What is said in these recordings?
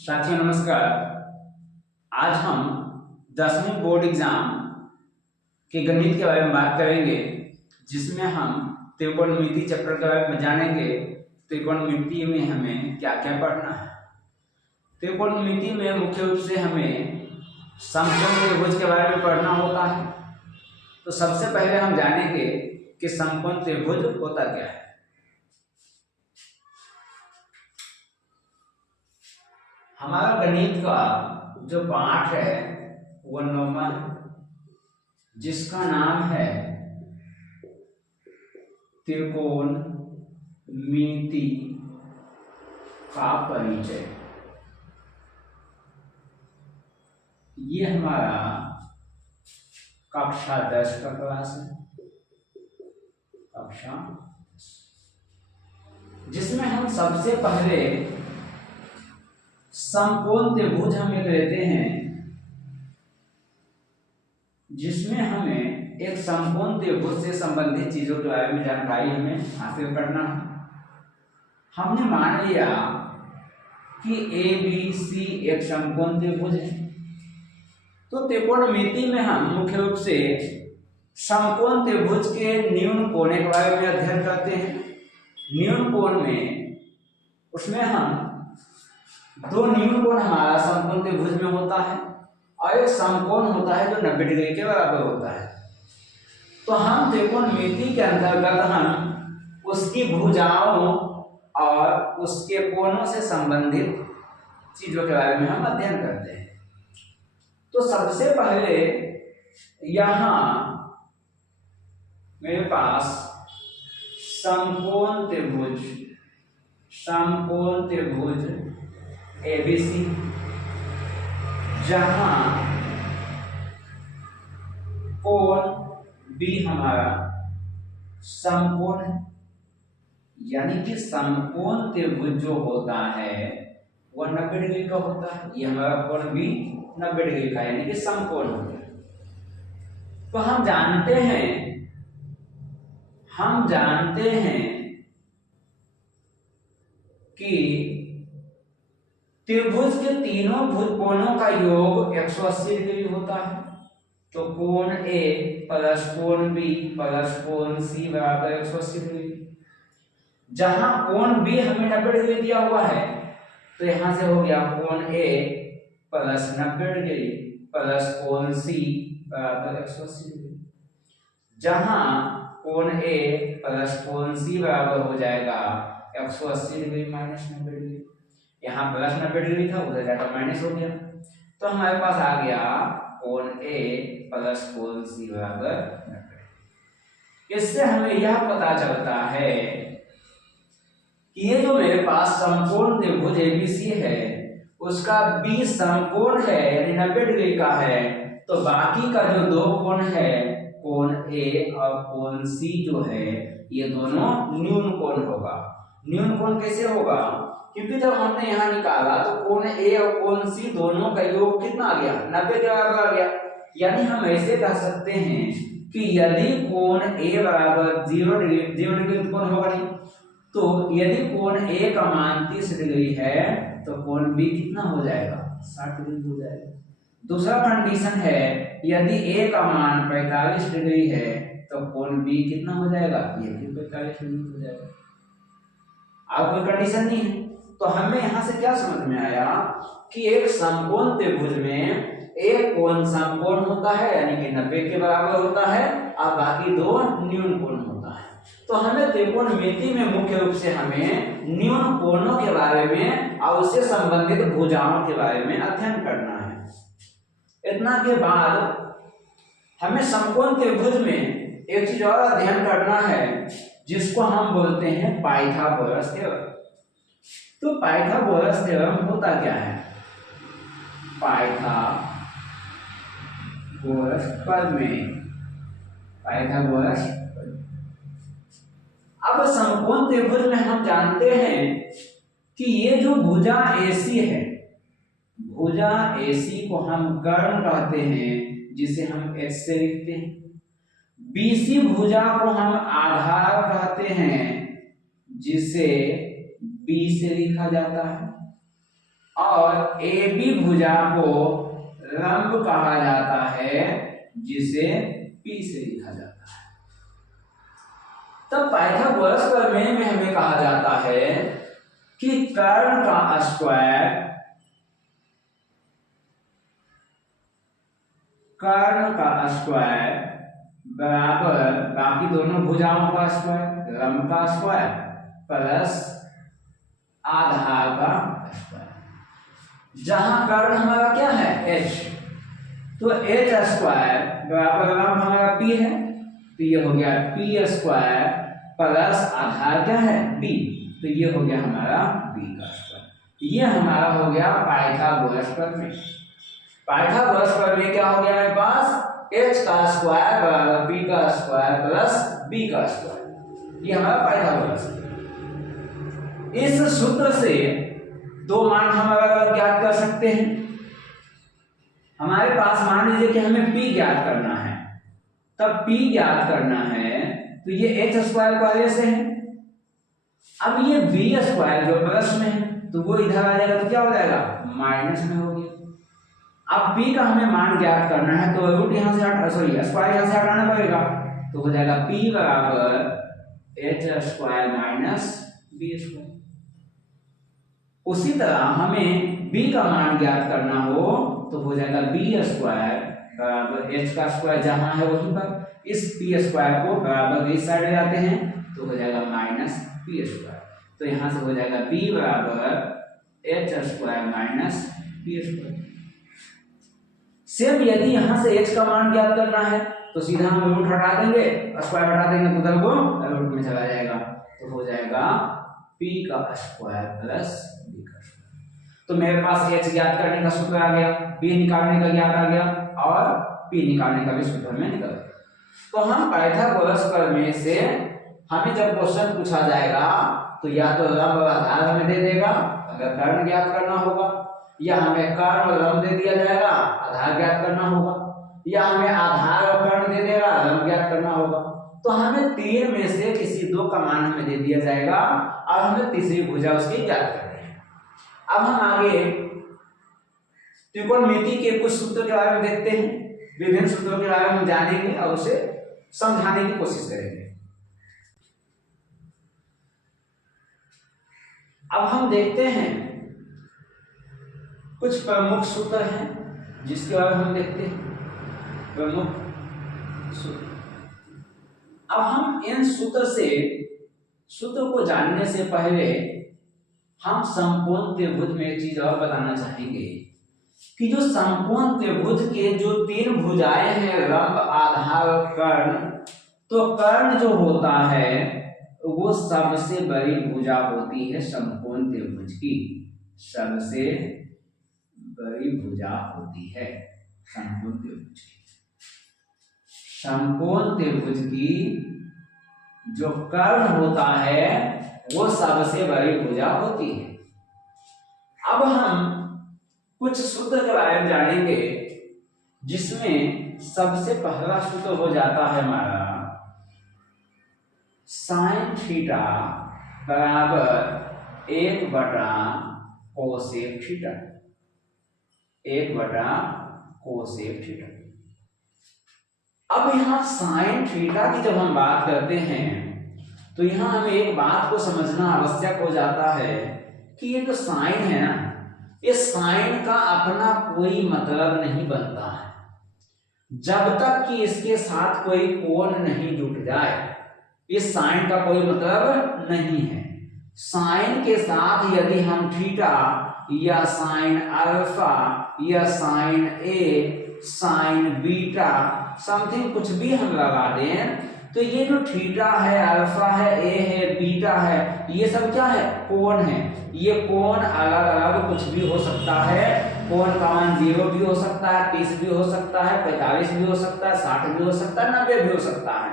साथियों नमस्कार। आज हम 10वीं बोर्ड एग्जाम के गणित के बारे में बात करेंगे, जिसमें हम त्रिकोणमिति चैप्टर के बारे में जानेंगे। त्रिकोणमिति में हमें क्या क्या पढ़ना है। त्रिकोणमिति में मुख्य रूप से हमें समकोण त्रिभुज के बारे में पढ़ना होता है। तो सबसे पहले हम जानेंगे कि समकोण त्रिभुज होता क्या है। हमारा गणित का जो पाठ है वो 9वां है, जिसका नाम है त्रिकोणमिति का परिचय। ये हमारा कक्षा 10 का क्लास है, कक्षा, जिसमें हम सबसे पहले समकोण त्रिभुज हम एक लेते हैं, जिसमें हमें एक समकोण त्रिभुज से संबंधित चीजों के बारे में जानकारी हमें हासिल करना है। हमने मान लिया कि ABC एक समकोण त्रिभुज है, तो त्रिकोणमिति में हम मुख्य रूप से समकोण त्रिभुज के न्यून कोण के बारे में अध्ययन करते हैं। न्यून कोण में उसमें हम दो न्यून कोण हमारा समकोण त्रिभुज में होता है और एक समकोण होता है जो 90 डिग्री के बराबर होता है। तो हम त्रिकोणमिति के अंतर्गत हम उसकी भुजाओं और उसके कोणों से संबंधित चीजों के बारे में हम अध्ययन करते हैं। तो सबसे पहले यहां मेरे पास समकोण त्रिभुज ABC, जहां कोण B हमारा समकोण है, यानी कि समकोण त्रिभुज जो होता है वह 90 डिग्री का होता है। ये हमारा कोण B 90 डिग्री का, यानी कि समकोण हो गया। तो हम जानते हैं कि त्रिभुज के तीनों भुज कोणों का योग 180 डिग्री होता है। तो कोण A प्लस कोण B प्लस कोण C बराबर 180 डिग्री। जहां कोण B हमें 90 डिग्री दिया हुआ है, तो यहां से हो गया कोण A प्लस 90 डिग्री प्लस कोण C बराबर 180 डिग्री। जहां कोण A प्लस कोण C बराबर हो जाएगा 180 डिग्री माइनस 90 डिग्री। यहाँ प्लस 90 डिग्री था, उधर जाकर माइनस हो गया, तो हमारे पास आ गया कोण A प्लस कोण C बराबर 90। इससे हमें यह पता चलता है कि ये जो मेरे पास समकोण त्रिभुज ABC है उसका B समकोण है, यानी 90 डिग्री का है। तो बाकी का जो दो कोण है, कोण A और कोण C जो है, ये दोनों न्यून कोण होगा। न्यून कोण कैसे होगा? क्योंकि जब हमने यहाँ निकाला तो कोण A और कोण C दोनों का योग कितना आ गया? 90 के बराबर आ गया। यानी हम ऐसे कह सकते हैं कि यदि कोण A बराबर 0 डिग्री कोण होगा नहीं, तो यदि कोण A का मान 30 डिग्री है तो कोण B कितना हो जाएगा? 60 डिग्री हो जाएगा। दूसरा कंडीशन है, यदि A का मान 45 डिग्री है तो कोण B कितना हो जाएगा? ये भी 45 डिग्री हो जाएगा। अब कोई कंडीशन नहीं है, तो हमें यहां से क्या समझ में आया कि एक समकोण त्रिभुज में एक कोण समकोण होता है, यानी कि 90 के बराबर होता है, और बाकी दो न्यून कोण होता है। तो हमें त्रिकोणमिति में मुख्य रूप से हमें न्यून कोणों के बारे में और उससे संबंधित भुजाओं के बारे में अध्ययन करना है। इतना के बाद हमें समकोण त्रिभुज में एक चीज और अध्ययन करना है, जिसको हम बोलते हैं पाइथागोरस थ्योरम। तो पाइथागोरस थ्योरम होता क्या है? पाइथागोरस अब समकोण त्रिभुज में हम जानते हैं कि ये जो भुजा AC है, भुजा AC को हम कर्ण कहते हैं, जिसे हम H से लिखते हैं। BC भुजा को हम आधार कहते हैं, जिसे B से लिखा जाता है। और ए बी भुजा को लंब कहा जाता है, जिसे P से लिखा जाता है। तब पाइथागोरस प्रमेय में हमें कहा जाता है कि कर्ण का स्क्वायर बराबर बाकी दोनों भुजाओं का स्क्वायर, लंब का स्क्वायर प्लस आधार का स्क्वायर। जहां कर्ण हमारा क्या है h, तो h स्क्वायर बराबर लंब हमारा p है, तो ये हो गया p स्क्वायर प्लस आधार क्या है b, तो ये हो गया हमारा b का स्क्वायर। ये हमारा हो गया पाइथागोरस प्रमेय। पाइथागोरस प्रमेय क्या हो गया हमारे पास, h का स्क्वायर बराबर b का स्क्वायर प्लस b का स्क्वायर, ये हमारा पाइथागोरस। इस सूत्र से दो मान हम अलग ज्ञात कर सकते हैं। हमारे पास मान लीजिए कि हमें p ज्ञात करना है, तब p ज्ञात करना है तो ये h स्क्वायर पहले से है। अब ये b स्क्वायर जो प्लस में है तो वो इधर आ जाएगा, तो क्या हो जाएगा माइनस में हो गया। अब p का हमें मान ज्ञात करना है तो रूट यहां से स्क्वायर यहां से हटाना पड़ेगा, तो हो जाएगा p बराबर h square minus b square. उसी तरह हमें b का मान ज्ञात करना हो तो हो जाएगा b स्क्वायर बराबर h का स्क्वायर जहां है वहीं पर, इस p स्क्वायर को बराबर इस साइड जाते हैं तो हो जाएगा माइनस p स्क्वायर। तो यहां से हो जाएगा b बराबर h square minus p square. Same यदि यहां से h का मान ज्ञात करना है तो सीधा हम रूट हटा देंगे, स्क्वायर हटा देंगे तो उधर को रूट में चला जाएगा, तो हो जाएगा p का स्क्वायर प्लस b का स्क्वायर। तो मेरे पास h ज्ञात करने का सूत्र आ गया, b निकालने का ज्ञात आ गया और p निकालने का भी सूत्र में निकल गया। तो हम पाइथागोरस प्रमेय से हमें जब क्वेश्चन पूछा जाएगा तो या तो लंब और आधार हमें दे देगा अगर कर्ण ज्ञात करना होगा, या हमें कर्ण और लंब दे दिया जाएगा आधार ज्ञात करना होगा, या हमें आधार और कर्ण दे देगा लंब ज्ञात करना होगा। तो हमें तीन में से किसी दो का मान हमें दे दिया जाएगा और हमें तीसरी भुजा उसकी ज्ञात करनी है। अब हम आगे त्रिकोणमिति के कुछ सूत्रों के बारे में देखते हैं, विभिन्न सूत्रों के बारे में हम जानेंगे और उसे समझाने की कोशिश करेंगे। अब हम देखते हैं कुछ प्रमुख सूत्र हैं जिसके बारे में हम देखते हैं, प्रमुख सूत्र। अब हम इन सूत्र को जानने से पहले हम समकोण त्रिभुज में एक चीज और बताना चाहेंगे कि जो समकोण त्रिभुज के जो तीन भुजाएं हैं लंब आधार और कर्ण, तो कर्ण जो होता है वो सबसे बड़ी भुजा होती है समकोण त्रिभुज की, सबसे बड़ी भुजा होती है समकोण त्रिभुज की। समकोण त्रिभुज की जो कर्ण होता है वो सबसे बड़ी भुजा होती है। अब हम कुछ सूत्र के बारे में जानेंगे जिसमें सबसे पहला सूत्र हो जाता है हमारा साइन थीटा बराबर 1/कोसेक थीटा, 1/कोसेक थीटा। अब यहां साइन थीटा की जब हम बात करते हैं तो यहां हमें एक बात को समझना आवश्यक हो जाता है कि ये जो साइन है ना, ये साइन का अपना कोई मतलब नहीं बनता है जब तक कि इसके साथ कोई कोण नहीं जुट जाए। इस साइन का कोई मतलब नहीं है। साइन के साथ यदि हम थीटा या साइन अल्फा या साइन ए, साइन बीटा समथिंग कुछ भी हम लगा दें तो ये जो थीटा है, अल्फा है, ए है, बीटा है, ये सब क्या है कोण है। ये कोण अलग अलग कुछ भी हो सकता है। कोण का मान 0 भी हो सकता है, 30 भी हो सकता है, 45 भी हो सकता है, 60 भी हो सकता है, 90 भी हो सकता है।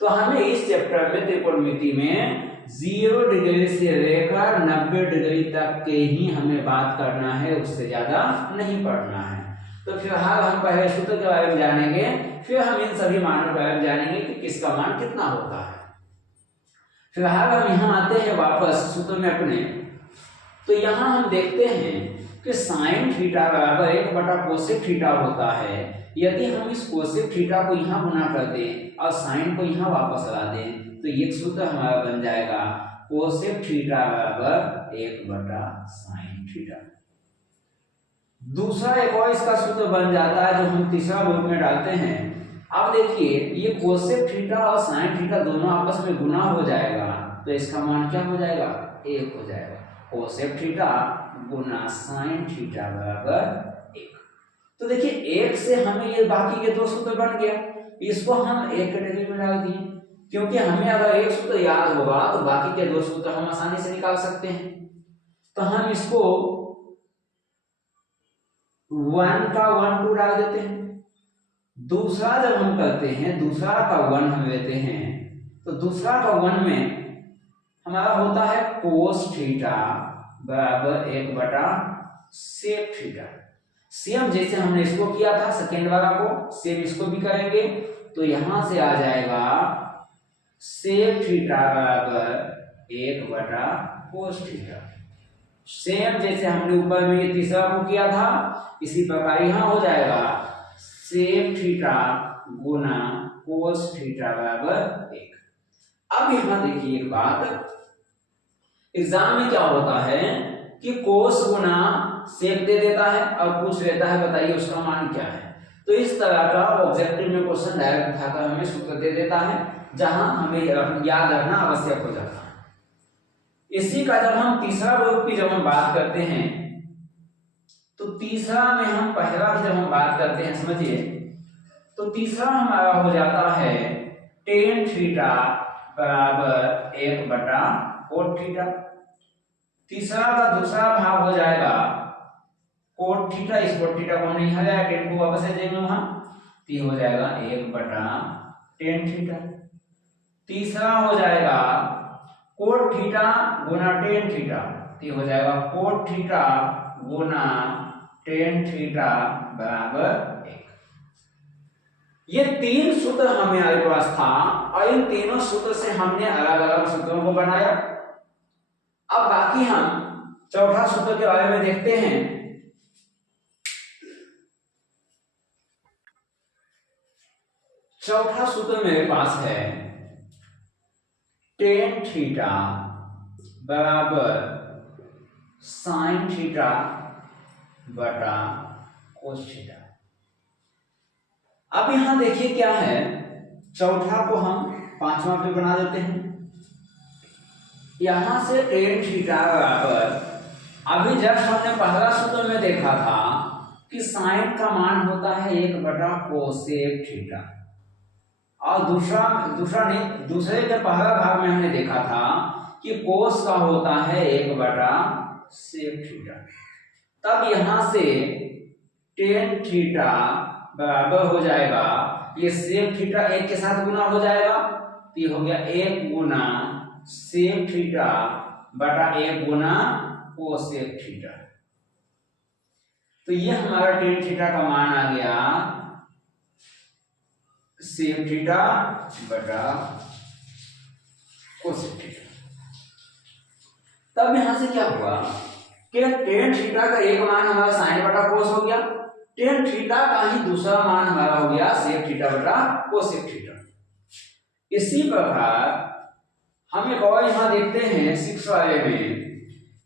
तो हमें इस चैप्टर में त्रिकोणमिति में 0 डिग्री से लेकर 90 डिग्री तक के ही हमें बात करना है, उससे ज्यादा नहीं पढ़ना है। तो फिलहाल हम पहले सूत्र के बारे में जानेंगे, फिर हम इन सभी मानों के बारे में जानेंगे कि किसका मान कितना होता है। फिलहाल हम यहाँ आते हैं वापस सूत्र में अपने। तो यहाँ हम देखते हैं कि साइन थीटा बराबर 1 बटा कोसेक थीटा होता है। यदि हम इस कोसेक थीटा को यहाँ गुना कर दें और साइन को यहाँ वापस ला दें तो ये सूत्र हमारा बन जाएगा कोसेक थीटा बराबर 1 बटा साइन थीटा। दूसरा एक और इसका सूत्र बन जाता है जो हम तीसरा रूप में डालते हैं। अब देखिए ये कोसेक थीटा और साइन थीटा दोनों आपस में गुना हो जाएगा तो इसका मान क्या हो जाएगा, 1 हो जाएगा। कोसेक थीटा गुना साइन थीटा बराबर 1। तो देखिए 1 से हमें ये बाकी के दो सूत्र बन गया, इसको हम एक कैटेगरी में डाल दिए क्योंकि हमें अगर एक सूत्र याद होगा तो बाकी के दो सूत्र हम आसानी से निकाल सकते हैं। तो हम इसको 1 का 1 2 डाल देते हैं। दूसरा जब हम करते हैं दूसरा का 1 हम लेते हैं तो दूसरा का 1 में हमारा होता है कोस थीटा बराबर 1 बटा सेक थीटा। सेम जैसे हमने इसको किया था सेकेंड वाला को, सेम इसको भी करेंगे तो यहां से आ जाएगा सेक थीटा बराबर 1 बटा कोस थीटा। सेम जैसे हमने ऊपर में ये तीसरा को किया था इसी प्रकार यहां हो जाएगा सेक थीटा गुना कोस थीटा बराबर 1। अब यहां देखिए एक बात, एग्जाम में क्या होता है कि कोस गुना सेक दे देता है और पूछ लेता है बताइए उसका मान क्या है। तो इस तरह का ऑब्जेक्टिव में क्वेश्चन डायरेक्ट उठाकर हमें सूत्र दे देता है जहां हमें याद रखना आवश्यक हो जाता है। इसी का जब हम तीसरा रूप की जब हम बात करते हैं तो तीसरा में हम पहला की जब हम बात करते हैं समझिए तो तीसरा हमारा हो जाता है टेन थीटा बराबर 1 बटा कोट थीटा। तीसरा का दूसरा भाग हो जाएगा कोट थीटा, इस कोट थीटा को हमने यहाँ जाएगा टेन को वापस ले जाएंगे वहां तो ये हो जाएगा 1 बटा टेन थीटा। तीसरा हो जाएगा कोट थीटा गुना टेन थीटा तो ये हो जाएगा कोट थीटा गुना टेन थीटा बराबर 1। ये तीन सूत्र हमारे पास था और इन तीनों सूत्र से हमने अलग अलग सूत्रों को बनाया। अब बाकी हम चौथा सूत्र के बारे में देखते हैं। चौथा सूत्र मेरे पास है टेन थीटा बराबर साइन थीटा बटा कोस थीटा। अब यहां देखिए क्या है, चौथा को हम पांचवा पे बना देते हैं। यहां से टेन थीटा बराबर अभी जस्ट हमने पहला सूत्र में देखा था कि साइन का मान होता है 1 बटा कोसेक थीटा और दूसरे के पहला भाग में हमने देखा था कि कोस का होता है 1 बटा सेक थीटा। तब यहां से टेन थीटा बराबर हो जाएगा ये सेक थीटा 1 के साथ गुना हो जाएगा तो ये हो गया 1 गुना सेक थीटा बटा 1 गुना कोसेक थीटा। तो ये हमारा टेन थीटा का मान आ गया सेक थीटा बटा कोसेक थीटा। तब यहां से क्या हुआ कि टेन थीटा का एक मान हमारा साइन बटा कोस हो गया, टेन थीटा का ही दूसरा मान हमारा हो गया सेक थीटा बटा कोसेक थीटा। इसी प्रकार हम एक और यहां देखते हैं 6 वाले में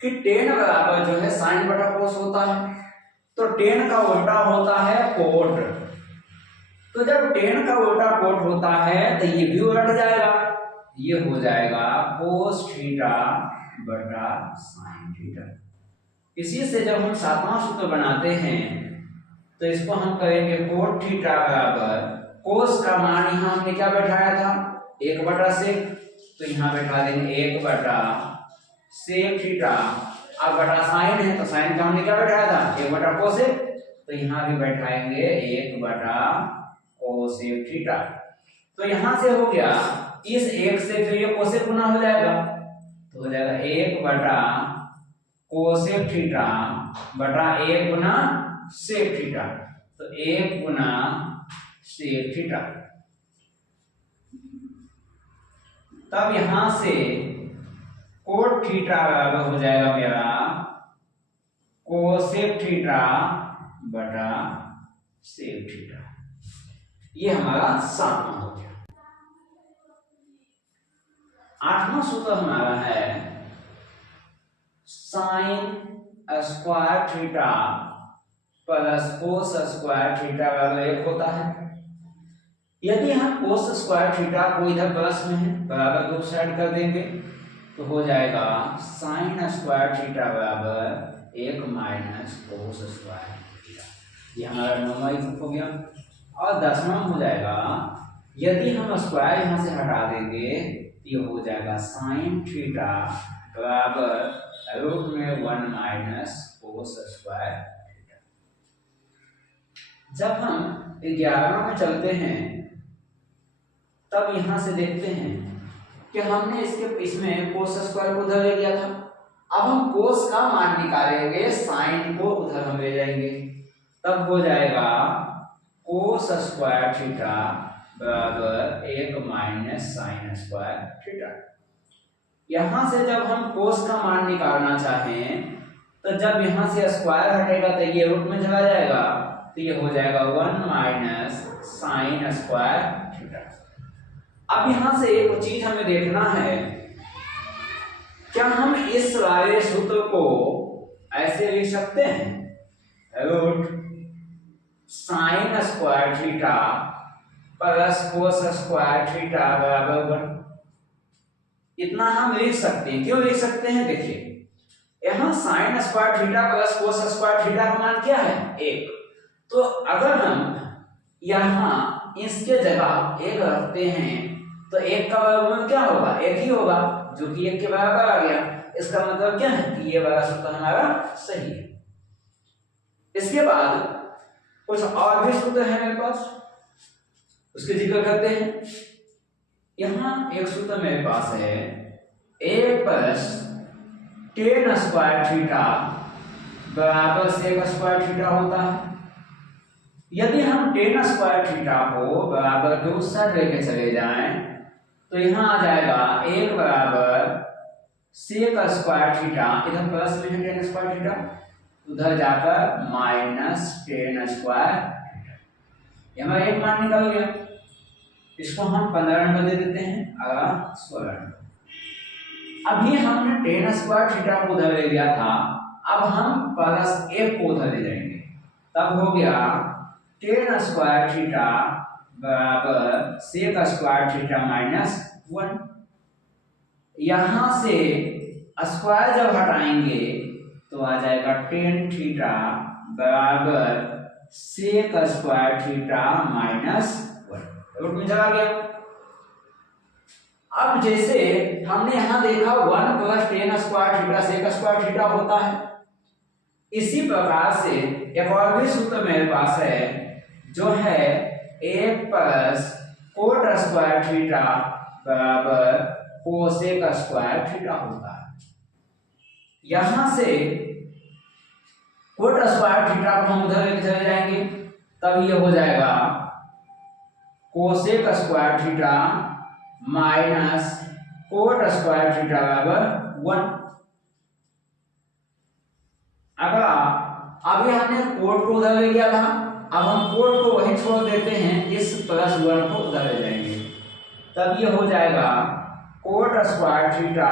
कि टेन बराबर जो है साइन बटा कोस होता है तो टेन का उल्टा होता है कोट। तो जब टेन का उल्टा कोट होता है तो ये भी उलट जाएगा, ये हो जाएगा कोस थीटा बटा साइन थीटा। इसी से जब हम सातवां सूत्र बनाते हैं तो इसको हम करेंगे कोट थीटा बराबर कोस का मान यहां हमने क्या बैठाया था 1 बटा सेक तो यहां बैठा देंगे 1 बटा सेक थीटा। अब बटा साइन है तो साइन का हमने क्या बैठाया था 1 बटा कोसेक तो यहां भी बैठाएंगे 1 बटा कोसेक थीटा। तो यहां से हो गया इस 1 से जो ये कोसेक गुना हो जाएगा तो हो जाएगा 1 बटा कोसेक थीटा बटा 1 गुना सेक थीटा तो 1 गुना सेक थीटा। तब यहां से कोट थीटा बराबर हो जाएगा मेरा कोसेक थीटा बटा सेक थीटा। ये हमारा 7वां हो गया। 8वां सूत्र हमारा है sign square theta plus cos square theta बराबर 1 होता है। यदि हम कोस स्क्वायर थीटा को इधर प्लस में है बराबर 2 साइड कर देंगे तो हो जाएगा साइन स्क्वायर थीटा बराबर 1 माइनस कोस स्क्वायर थीटा। ये हमारा 9वां हो गया। और 10वां हो जाएगा, यदि हम स्क्वायर यहां से हटा देंगे तो ये हो जाएगा साइन थीटा बराबर रूट में 1 माइनस कोस स्क्वायर थीटा। जब हम 11वां में चलते हैं तब यहां से देखते हैं कि हमने इसमें कोस स्क्वायर को उधर ले लिया था। अब हम कोस का मान निकालेंगे, साइन को उधर हम ले जाएंगे, तब हो जाएगा कोस स्क्वायर थीटा बराबर 1 माइनस साइन स्क्वायर थीटा। यहां से जब हम कोस का मान निकालना चाहें तो जब यहां से स्क्वायर हटेगा तो ये रूट में चला जाएगा, तो ये हो जाएगा 1 माइनस साइन स्क्वायर थीटा। अब यहां से एक चीज हमें देखना है, क्या हम इस वाले सूत्र को ऐसे लिख सकते हैं, root sine square theta plus cos square theta बराबर 1। इतना हम लिख सकते हैं। क्यों लिख सकते हैं, देखिए यहां sign square theta plus cos square theta का मान क्या है, 1। तो अगर हम यहां इसके जगह 1 रखते हैं तो 1 का वर्गमूल क्या होगा, 1 ही होगा, जो कि 1 के बराबर आ गया। इसका मतलब क्या है कि ये वाला सूत्र हमारा सही है। इसके बाद कुछ और भी सूत्र है मेरे पास, उसके जिक्र करते हैं। यहां एक सूत्र मेरे पास है 1 प्लस टेन स्क्वायर थीटा बराबर सेक स्क्वायर थीटा होता है। यदि हम टेन स्क्वायर थीटा को बराबर के उस साइड लेके चले जाएं तो यहां आ जाएगा 1 बराबर सेक स्क्वायर थीटा, इधर प्लस में है टेन स्क्वायर थीटा, उधर जाकर माइनस टेन स्क्वायर थीटा। ये हमारा एक मान निकल गया। इसको हम 15 में बदल देते हैं, अगला 16। अभी हमने टेन स्क्वायर थीटा को उधर ले लिया था, अब हम प्लस 1 को उधर ले जाएंगे, तब हो गया टेन स्क्वायर थीटा बराबर सेक स्क्वायर थीटा माइनस 1। यहां से स्क्वायर जब हटाएंगे तो आ जाएगा टेन थीटा बराबर sec square theta minus 1, root में चला गया। अब जैसे हमने यहां देखा 1 plus tan square theta sec square theta होता है, इसी प्रकार से एक और भी सूत्र मेरे पास है जो है 1 प्लस कोट स्क्वायर थीटा बराबर कोसेक स्क्वायर थीटा होता है। यहां से कोट स्क्वायर थीटा को हम उधर लेके चले जाएंगे, तब ये हो जाएगा cosec square theta minus cot square theta बराबर 1। अगला, अभी हमने कोट को उधर ले लिया था, अब हम कोट को वहीं छोड़ देते हैं, इस प्लस 1 को उधर ले जाएंगे, तब ये हो जाएगा कोट स्क्वायर थीटा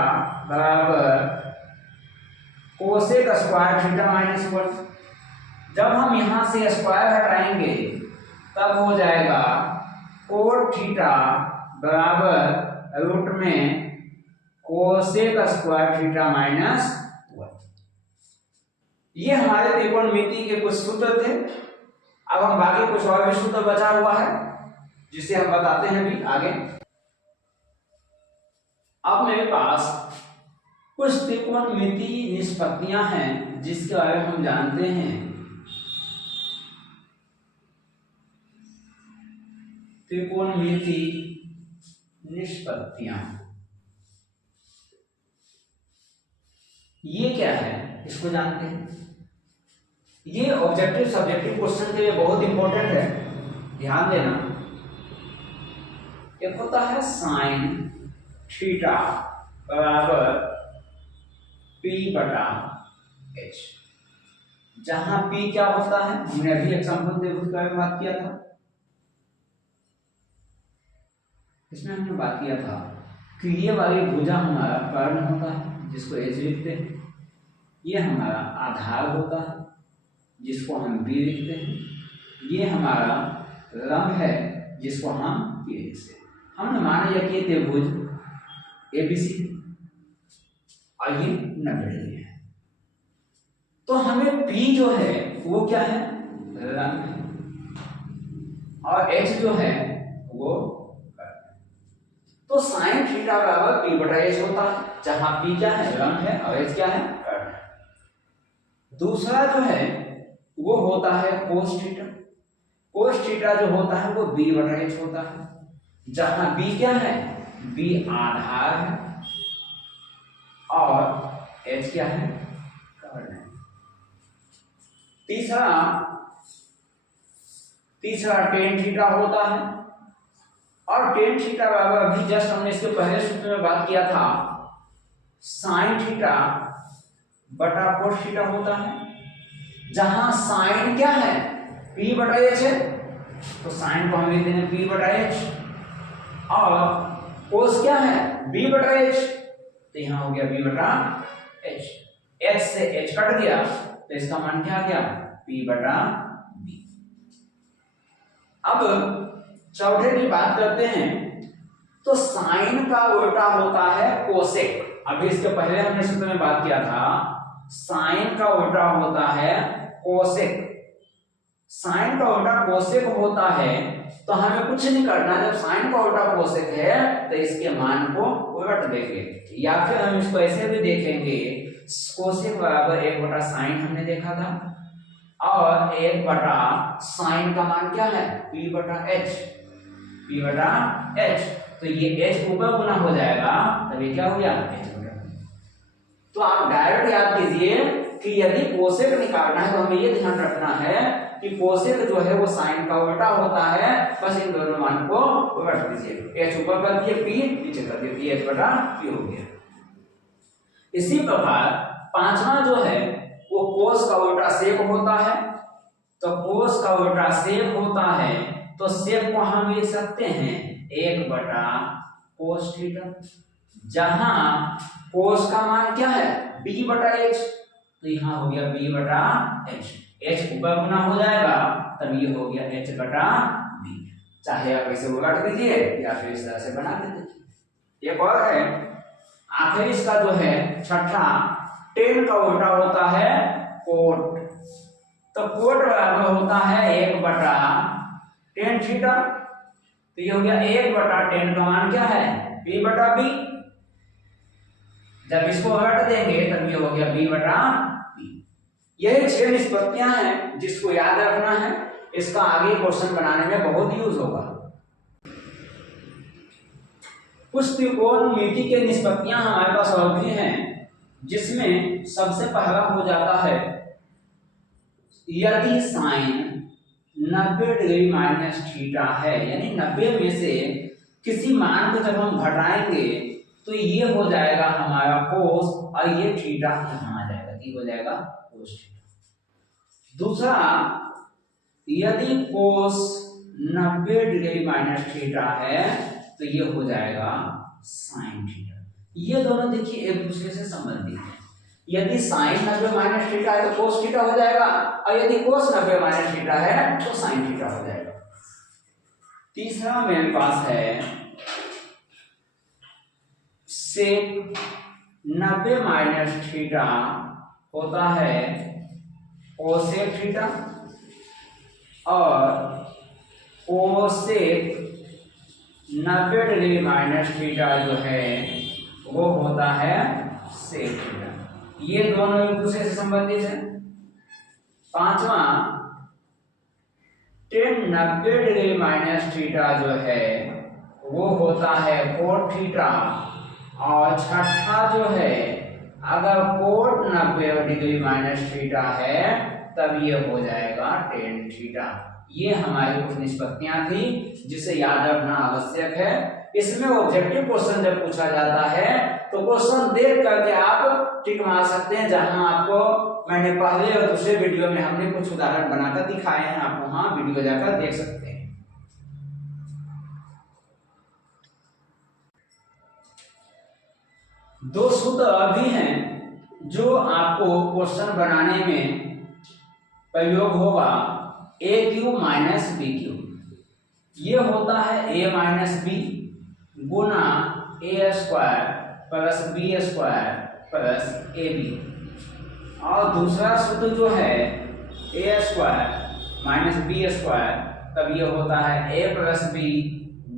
बराबर कोसेक स्क्वायर थीटा माइनस 1। जब हम यहां से स्क्वायर हटाएंगे तब हो जाएगा कोट थीटा बराबर रूट में कोसेक स्क्वायर थीटा माइनस 1। ये हमारे त्रिकोणमिति के कुछ सूत्र थे। अब हम बाकी कुछ और भी सूत्र बचा हुआ है जिसे हम बताते हैं भी आगे। अब मेरे पास कुछ त्रिकोणमिति निष्पत्तियां हैं जिसके बारे में हम जानते हैं। त्रिकोणमिति निष्पत्तियां ये क्या है, इसको जानते हैं। ये ऑब्जेक्टिव सब्जेक्टिव क्वेश्चन के लिए बहुत इंपॉर्टेंट है, ध्यान देना। एक होता है साइन थीटा बराबर P बटा H। जहां P क्या होता है, हमने अभी एग्जांपल त्रिभुज के बारे में बात किया था। इसमें हमने बात किया था कि ये वाली भुजा हमारा कर्ण होता है जिसको H लिखते हैं, ये हमारा आधार होता है जिसको हम B लिखते हैं, ये हमारा लंब है जिसको हम P लिखते हैं। हमने मान लिया कि त्रिभुज ABC और ये 90 डिग्री है, तो हमें P जो है वो क्या है, लंब है, और H जो है वो कर्ण। तो साइन थीटा बराबर P बटा H होता है, जहां P क्या है, लंब है, और H क्या है, कर्ण है। दूसरा जो है वो होता है कोस थीटा। कोस थीटा जो होता है वो B बटा H होता है, जहां B क्या है, B आधार है और H क्या है, कर्ण है। तीसरा टेन थीटा होता है, और टेन थीटा बराबर अभी जस्ट हमने इसके पहले सूत्र में बात किया था, साइन थीटा बटा कोस थीटा होता है, जहां साइन क्या है, P बटा H है, तो साइन को हम लिख देंगे P बटा H, और कोस क्या है, B बटा H, तो यहां हो गया B बटा H। H से H कट गया तो इसका मान क्या आ गया, P बटा B। अब चौथे की बात करते हैं, तो साइन का उल्टा होता है कोसेक। अभी इसके पहले हमने सूत्र में बात किया था, साइन का उल्टा होता है कोसेक। साइन का उल्टा कोसेक होता है, तो हमें कुछ नहीं करना, जब साइन का उल्टा कोसेक है तो इसके मान को उलट देंगे, या फिर हम इसको ऐसे भी देखेंगे, कोसेक बराबर 1 बटा साइन हमने देखा था, और 1 बटा साइन का मान क्या है, P बटा H, P बटा H, तो ये H ऊपर गुना हो जाएगा, तब ये क्या हो गया, H बटा। तो आप डायरेक्ट याद कीजिए कि यदि कोसेक निकालना है तो हमें ये ध्यान रखना है कि कोसेक जो है वो साइन का उल्टा होता है, बस इन दोनों मान को उलट दीजिए, H ऊपर कर दिए, P नीचे कर दिए, H बटा P हो गया। इसी प्रकार पांचवा जो है वो कोस का उल्टा सेक होता है, तो कोस का उल्टा सेक होता है, तो सेक को हम लिख सकते हैं 1 बटा कोस थीटा, जहां कोस का मान क्या है, B बटा H, तो यहां हो गया B बटा H, H ऊपर गुना हो जाएगा, तब ये हो गया H बटा B। चाहे आप इसे उलट दीजिए या फिर इस तरह से बना दीजिए। एक और है, आखिर इसका जो है छठा, टेन का उल्टा होता है कोट, तो कोट बराबर होता है 1 बटा टेन थीटा, तो ये हो गया 1 बटा टेन का मान क्या है, P बटा B। जब इसको उलट देंगे तब ये हो गया B बटा B। यही 6 निष्पत्तियां हैं जिसको याद रखना है, इसका आगे क्वेश्चन बनाने में बहुत यूज होगा। कुछ त्रिकोणमिति के निष्पत्तियां हमारे पास और भी हैं, जिसमें सबसे पहला हो जाता है, यदि साइन 90 डिग्री माइनस थीटा है, यानी 90 में से किसी मान को जब हम घटाएंगे तो ये हो जाएगा हमारा कोस, और ये थीटा यहां आ जाएगा, ये हो जाएगा कोस थीटा। दूसरा, यदि कोस 90 डिग्री माइनस थीटा है तो ये हो जाएगा साइन थीटा। ये दोनों देखिए एक दूसरे से संबंधित है, यदि साइन 90 माइनस थीटा है तो कोस थीटा हो जाएगा, और यदि कोस 90 माइनस थीटा है तो साइन थीटा हो जाएगा। तीसरा मेरे पास है सेक 90 माइनस थीटा होता है कोसेक थीटा, और कोसेक 90 डिग्री माइनस थीटा जो है वो होता है सेक थीटा। ये दोनों एक दूसरे से संबंधित है। पांचवा, टेन 90 डिग्री माइनस थीटा जो है वो होता है कोट थीटा, और छठा जो है अगर कोट 90 डिग्री माइनस थीटा है तब ये हो जाएगा टेन थीटा। ये हमारी कुछ निष्पत्तियां थी जिसे याद रखना आवश्यक है। इसमें ऑब्जेक्टिव क्वेश्चन जब पूछा जाता है तो क्वेश्चन देख करके आप टिक मार सकते हैं। जहां आपको मैंने पहले और दूसरे वीडियो में हमने कुछ उदाहरण बनाकर दिखाए हैं, आप वहां वीडियो जाकर देख सकते हैं। दो सूत्र अभी हैं जो आपको क्वेश्चन बनाने में प्रयोग होगा। A cube minus b cube, ये होता है ए माइनस बी गुना a square plus b square plus a b. और दूसरा सूत्र जो है a square minus b square, तब ये होता है ए प्लस बी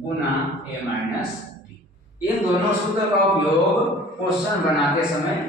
गुना ए माइनस बी। इन दोनों सूत्र का उपयोग क्वेश्चन बनाते समय